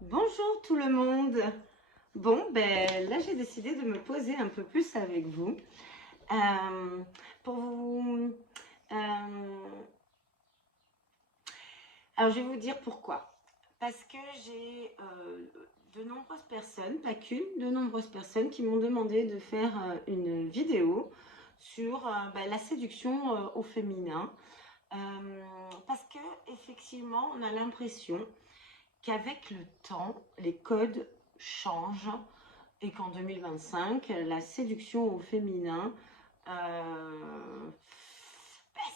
Bonjour tout le monde. Bon, ben là j'ai décidé de me poser un peu plus avec vous euh, pour vous. euh, alors je vais vous dire pourquoi. Parce que j'ai de nombreuses personnes, pas qu'une, de nombreuses personnes qui m'ont demandé de faire une vidéo sur la séduction au féminin. Parce que effectivement, on a l'impression qu'avec le temps, les codes changent et qu'en 2025, la séduction au féminin,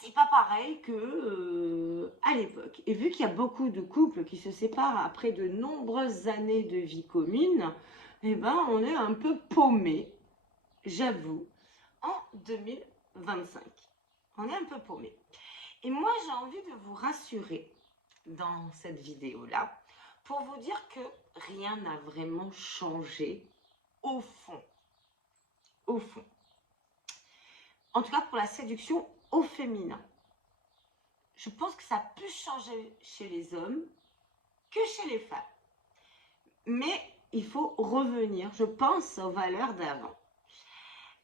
c'est pas pareil que à l'époque. Et vu qu'il y a beaucoup de couples qui se séparent après de nombreuses années de vie commune, eh ben, on est un peu paumé, j'avoue, en 2025. On est un peu paumé. Et moi, j'ai envie de vous rassurer dans cette vidéo-là pour vous dire que rien n'a vraiment changé au fond. Au fond. En tout cas, pour la séduction au féminin. Je pense que ça a plus changé chez les hommes que chez les femmes. Mais il faut revenir, je pense, aux valeurs d'avant.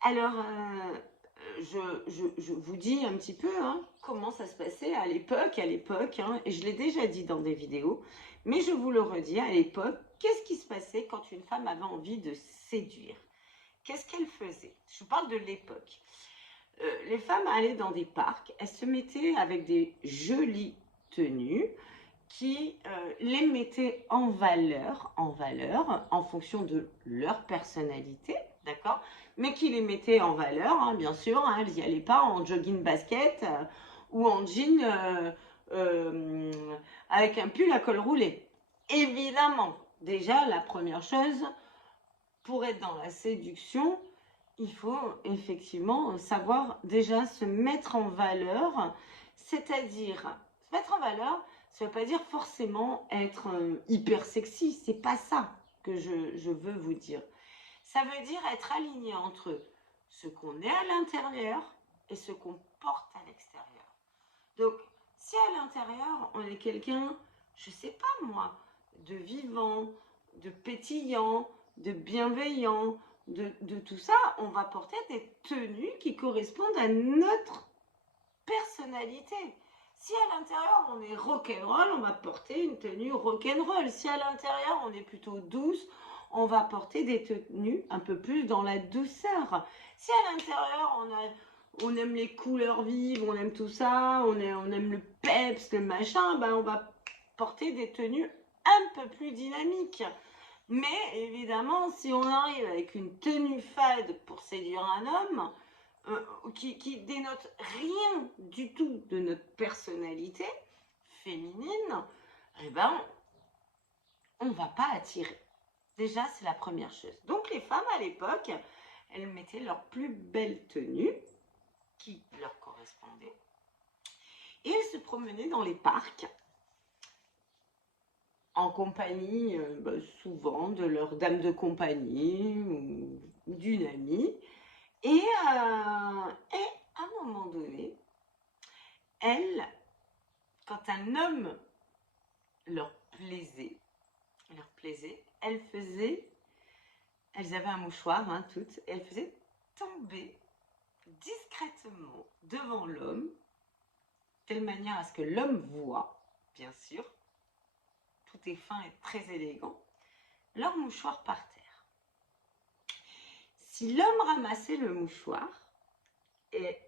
Alors, je vous dis un petit peu comment ça se passait à l'époque, et je l'ai déjà dit dans des vidéos, mais je vous le redis, à l'époque, qu'est-ce qui se passait quand une femme avait envie de séduire? Qu'est-ce qu'elle faisait? Je vous parle de l'époque. Les femmes allaient dans des parcs, elles se mettaient avec des jolies tenues qui les mettaient en fonction de leur personnalité, d'accord? Mais qui les mettaient en valeur, bien sûr, elles n'y allaient pas en jogging basket ou en jean euh, avec un pull à col roulé. Évidemment, déjà, la première chose, pour être dans la séduction, il faut effectivement savoir déjà se mettre en valeur, c'est-à-dire se mettre en valeur, ça ne veut pas dire forcément être hyper sexy, c'est pas ça que je veux vous dire. Ça veut dire être aligné entre ce qu'on est à l'intérieur et ce qu'on porte à l'extérieur. Donc, si à l'intérieur, on est quelqu'un, je ne sais pas moi, de vivant, de pétillant, de bienveillant, de tout ça, on va porter des tenues qui correspondent à notre personnalité. Si à l'intérieur on est rock'n'roll, on va porter une tenue rock'n'roll. Si à l'intérieur on est plutôt douce, on va porter des tenues un peu plus dans la douceur. Si à l'intérieur on aime les couleurs vives, on aime tout ça, on aime le peps, le machin, ben on va porter des tenues un peu plus dynamiques. Mais évidemment, si on arrive avec une tenue fade pour séduire un homme, qui dénote rien du tout de notre personnalité féminine, eh ben, on ne va pas attirer. Déjà, c'est la première chose. Donc, les femmes à l'époque, elles mettaient leur plus belle tenue qui leur correspondait et elles se promenaient dans les parcs en compagnie, souvent, de leur dame de compagnie ou d'une amie. Et à un moment donné, elles, quand un homme leur plaisait, elles avaient un mouchoir, toutes, et elles faisaient tomber discrètement devant l'homme, de telle manière à ce que l'homme voit, bien sûr, tout est fin et très élégant, leur mouchoir par terre. Si l'homme ramassait le mouchoir et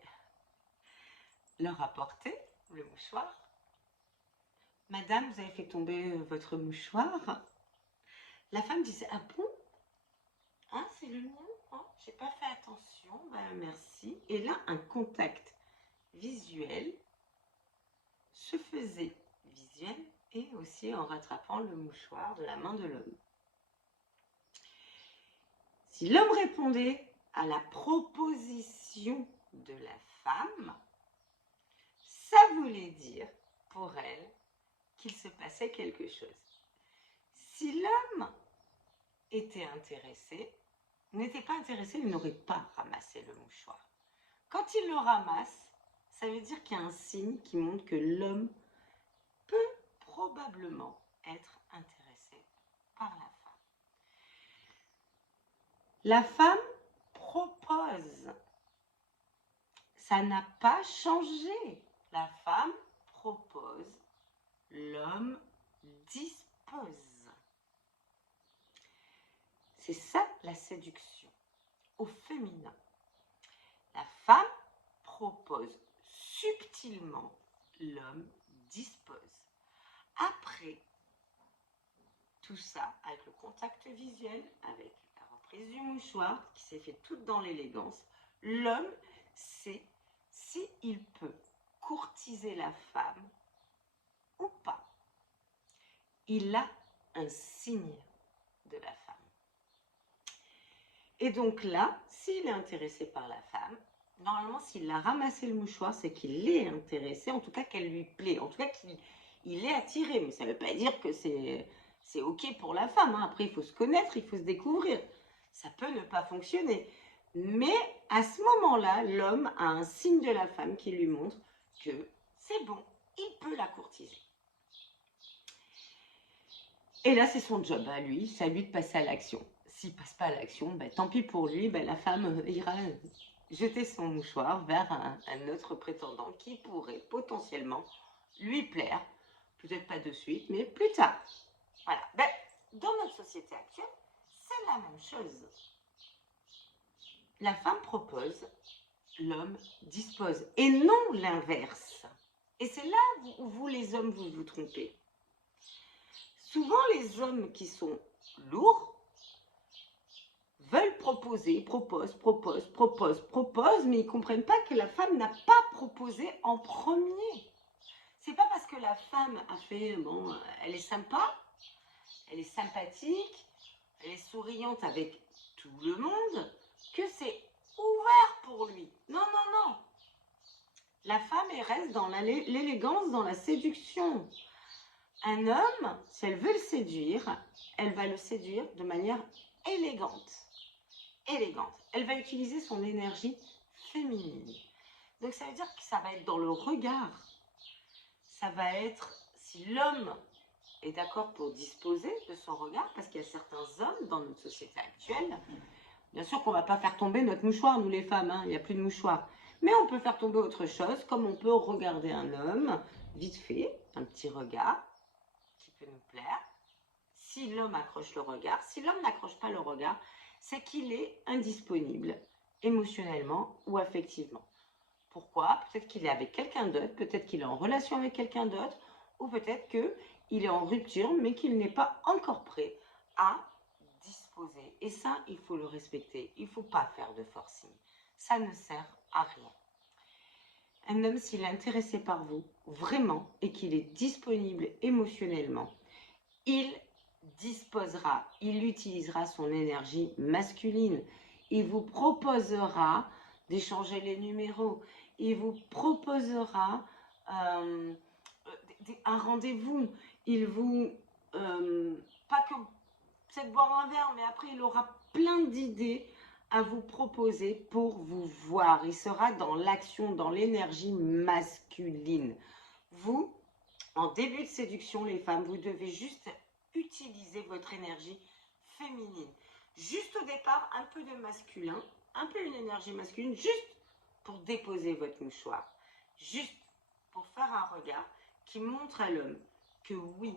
leur apportait le mouchoir, Madame, vous avez fait tomber votre mouchoir. La femme disait, ah bon? C'est le mien? J'ai pas fait attention. Merci. Et là, un contact visuel se faisait visuel et aussi en rattrapant le mouchoir de la main de l'homme. Si l'homme répondait à la proposition de la femme, ça voulait dire pour elle qu'il se passait quelque chose. Si l'homme était intéressé, n'était pas intéressé, il n'aurait pas ramassé le mouchoir. Quand il le ramasse, ça veut dire qu'il y a un signe qui montre que l'homme peut probablement être intéressé La femme propose. Ça n'a pas changé. La femme propose, l'homme dispose. C'est ça la séduction au féminin. La femme propose subtilement, l'homme dispose. Après tout ça, avec le contact visuel, avec la reprise du mouchoir qui s'est fait toute dans l'élégance, l'homme sait s'il peut courtiser la femme ou pas. Il a un signe de la femme. Et donc là, s'il est intéressé par la femme, normalement, s'il a ramassé le mouchoir, c'est qu'il est intéressé, en tout cas qu'elle lui plaît, en tout cas qu'il est attiré. Mais ça ne veut pas dire que c'est OK pour la femme. Hein. Après, il faut se connaître, il faut se découvrir. Ça peut ne pas fonctionner. Mais à ce moment-là, l'homme a un signe de la femme qui lui montre que c'est bon, il peut la courtiser. Et là, c'est son job à lui, c'est à lui de passer à l'action. S'il ne passe pas à l'action, ben, tant pis pour lui, ben, la femme ira jeter son mouchoir vers un autre prétendant qui pourrait potentiellement lui plaire. Peut-être pas de suite, mais plus tard. Voilà. Ben, dans notre société actuelle, c'est la même chose. La femme propose, l'homme dispose. Et non l'inverse. Et c'est là où vous, les hommes, vous vous trompez. Souvent, les hommes qui sont lourds veulent proposer, proposent, mais ils ne comprennent pas que la femme n'a pas proposé en premier. C'est pas parce que la femme a fait, bon, elle est sympa, elle est sympathique, elle est souriante avec tout le monde, que c'est ouvert pour lui. Non, non, non. La femme, elle reste dans l'élégance, dans la séduction. Un homme, si elle veut le séduire, elle va le séduire de manière élégante. Élégante. Elle va utiliser son énergie féminine. Donc ça veut dire que ça va être dans le regard. Ça va être, si l'homme est d'accord pour disposer de son regard, parce qu'il y a certains hommes dans notre société actuelle, bien sûr qu'on ne va pas faire tomber notre mouchoir, nous les femmes, hein, il n'y a plus de mouchoir. Mais on peut faire tomber autre chose, comme on peut regarder un homme, vite fait, un petit regard, qui peut nous plaire. Si l'homme accroche le regard, si l'homme n'accroche pas le regard, c'est qu'il est indisponible émotionnellement ou affectivement. Pourquoi? Peut-être qu'il est avec quelqu'un d'autre, peut-être qu'il est en relation avec quelqu'un d'autre, ou peut-être qu'il est en rupture, mais qu'il n'est pas encore prêt à disposer. Et ça, il faut le respecter. Il ne faut pas faire de forcing. Ça ne sert à rien. Un homme, s'il est intéressé par vous, vraiment, et qu'il est disponible émotionnellement, il disposera, il utilisera son énergie masculine. Il vous proposera d'échanger les numéros. Il vous proposera un rendez-vous. Il vous... pas que peut-être boire un verre, mais après, il aura plein d'idées à vous proposer pour vous voir. Il sera dans l'action, dans l'énergie masculine. Vous, en début de séduction, les femmes, vous devez juste utiliser votre énergie féminine. Juste au départ, un peu de masculin, un peu une énergie masculine, juste pour déposer votre mouchoir. Juste pour faire un regard qui montre à l'homme que oui,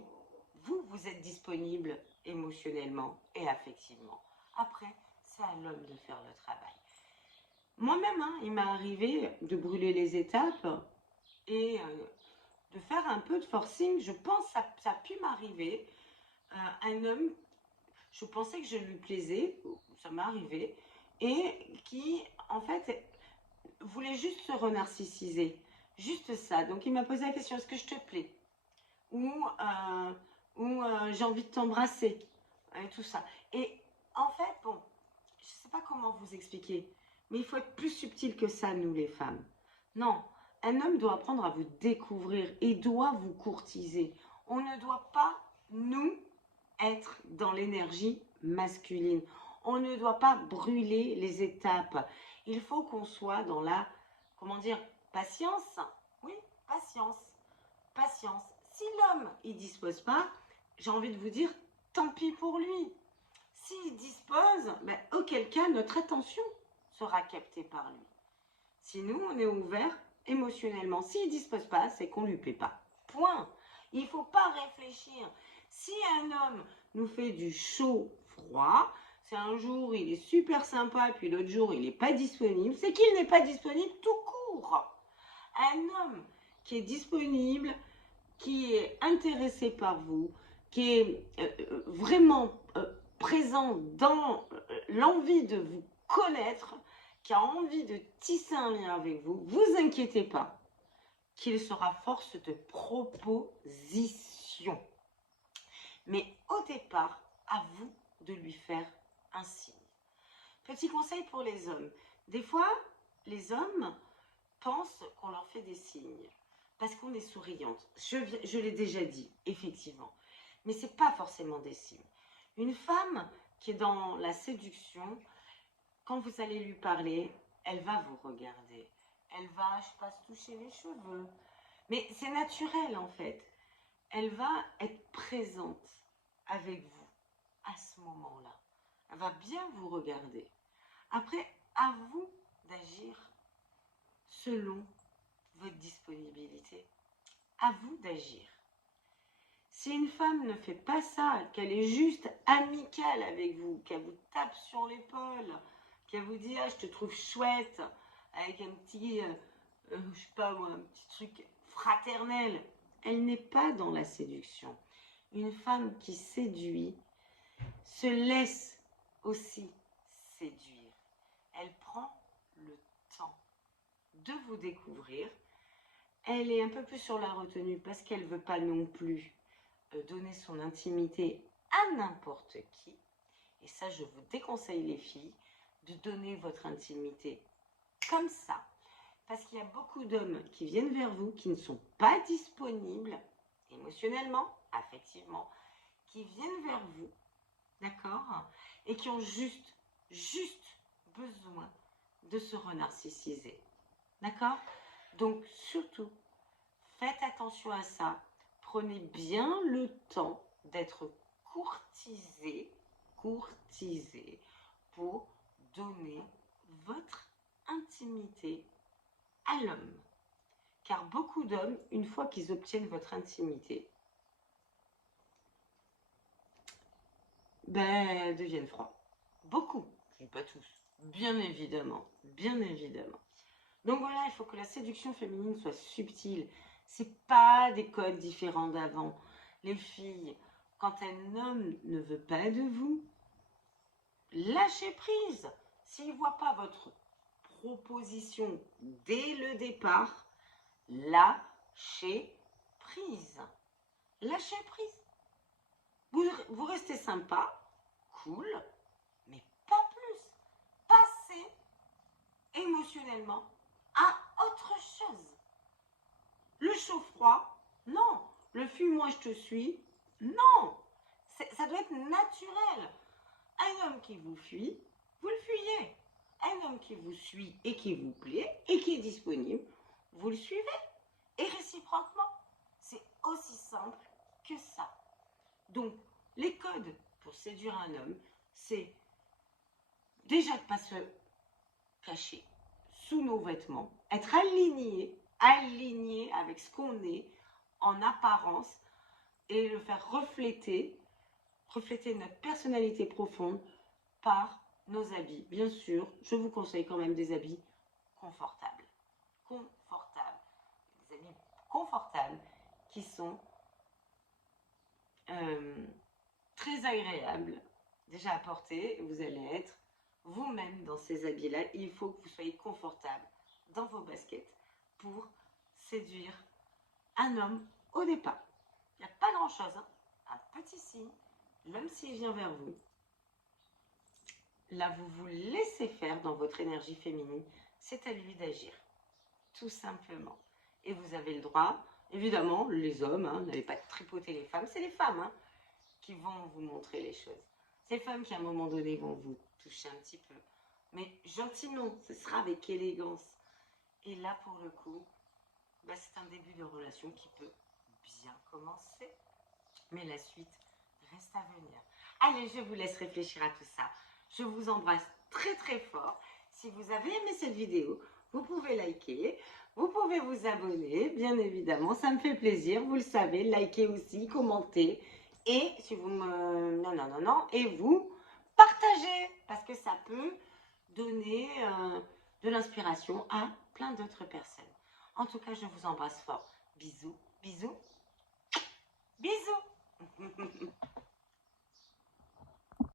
vous êtes disponible émotionnellement et affectivement. Après, c'est à l'homme de faire le travail. Moi-même, hein, il m'est arrivé de brûler les étapes et de faire un peu de forcing. Je pense que ça a pu m'arriver. Un homme, je pensais que je lui plaisais, ça m'est arrivé, et qui, en fait, voulait juste se renarcissiser. Juste ça. Donc, il m'a posé la question, est-ce que je te plais? Ou j'ai envie de t'embrasser. Et tout ça. Et en fait, bon, je ne sais pas comment vous expliquer, mais il faut être plus subtil que ça, nous les femmes. Non, un homme doit apprendre à vous découvrir et doit vous courtiser. On ne doit pas, nous, être dans l'énergie masculine. On ne doit pas brûler les étapes. Il faut qu'on soit dans la, comment dire, patience. Oui, patience. Patience. Si l'homme, il dispose pas, j'ai envie de vous dire, tant pis pour lui. S'il dispose, ben, auquel cas notre attention sera captée par lui. Si nous, on est ouvert émotionnellement, s'il ne dispose pas, c'est qu'on ne lui plaît pas. Point. Il ne faut pas réfléchir. Si un homme nous fait du chaud-froid, c'est un jour il est super sympa, puis l'autre jour il n'est pas disponible, c'est qu'il n'est pas disponible tout court. Un homme qui est disponible, qui est intéressé par vous, qui est vraiment présent dans l'envie de vous connaître, qui a envie de tisser un lien avec vous, vous inquiétez pas, qu'il sera force de proposition. Mais au départ, à vous de lui faire un signe. Petit conseil pour les hommes. Des fois, les hommes pensent qu'on leur fait des signes parce qu'on est souriante. Je l'ai déjà dit, effectivement. Mais ce n'est pas forcément des signes. Une femme qui est dans la séduction, quand vous allez lui parler, elle va vous regarder. Elle va, je sais pas, se toucher les cheveux. Mais c'est naturel en fait. Elle va être présente avec vous à ce moment-là. Elle va bien vous regarder. Après, à vous d'agir selon votre disponibilité. À vous d'agir. Si une femme ne fait pas ça, qu'elle est juste amicale avec vous, qu'elle vous tape sur l'épaule, qu'elle vous dit ah, je te trouve chouette, avec un petit, je sais pas moi, un petit truc fraternel, elle n'est pas dans la séduction. Une femme qui séduit se laisse aussi séduire. Elle prend le temps de vous découvrir. Elle est un peu plus sur la retenue parce qu'elle ne veut pas non plus donner son intimité à n'importe qui. Et ça, je vous déconseille les filles de donner votre intimité comme ça. Parce qu'il y a beaucoup d'hommes qui viennent vers vous, qui ne sont pas disponibles émotionnellement, affectivement, qui viennent vers vous, d'accord, et qui ont juste besoin de se renarcissiser, d'accord. Donc surtout, faites attention à ça. Prenez bien le temps d'être courtisé pour donner votre intimité à l'homme. Car beaucoup d'hommes, une fois qu'ils obtiennent votre intimité, ben, deviennent froids. Beaucoup, je dis pas tous, bien évidemment, bien évidemment. Donc voilà, il faut que la séduction féminine soit subtile. C'est pas des codes différents d'avant. Les filles, quand un homme ne veut pas de vous, lâchez prise. S'il ne voit pas votre proposition dès le départ, lâchez prise. Lâchez prise. Vous restez sympa, cool, mais pas plus. Passez émotionnellement à autre chose. Le chaud-froid, non. Le fuis-moi, je te suis, non. Ça doit être naturel. Un homme qui vous fuit, vous le fuyez. Un homme qui vous suit et qui vous plaît et qui est disponible, vous le suivez. Et réciproquement, c'est aussi simple que ça. Donc, les codes pour séduire un homme, c'est déjà de ne pas se cacher sous nos vêtements, être aligné avec ce qu'on est en apparence et le faire refléter notre personnalité profonde par nos habits. Bien sûr, je vous conseille quand même des habits confortables. Des habits confortables qui sont très agréables déjà à porter. Vous allez être vous-même dans ces habits-là. Il faut que vous soyez confortable dans vos baskets pour séduire un homme au départ. Il n'y a pas grand-chose, hein. Un petit signe, l'homme s'il vient vers vous, là vous vous laissez faire dans votre énergie féminine, c'est à lui d'agir, tout simplement. Et vous avez le droit, évidemment, les hommes, hein, n'allez pas tripoter les femmes, c'est les femmes hein, qui vont vous montrer les choses. C'est les femmes qui à un moment donné vont vous toucher un petit peu, mais gentiment, ce sera avec élégance. Et là pour le coup, bah, c'est un début de relation qui peut bien commencer, mais la suite reste à venir. Allez, je vous laisse réfléchir à tout ça. Je vous embrasse très très fort. Si vous avez aimé cette vidéo, vous pouvez liker, vous pouvez vous abonner, bien évidemment, ça me fait plaisir, vous le savez, likez aussi, commentez, et si vous me... non, et vous partagez, parce que ça peut donner de l'inspiration à plein d'autres personnes. En tout cas, je vous embrasse fort. Bisous, bisous, bisous.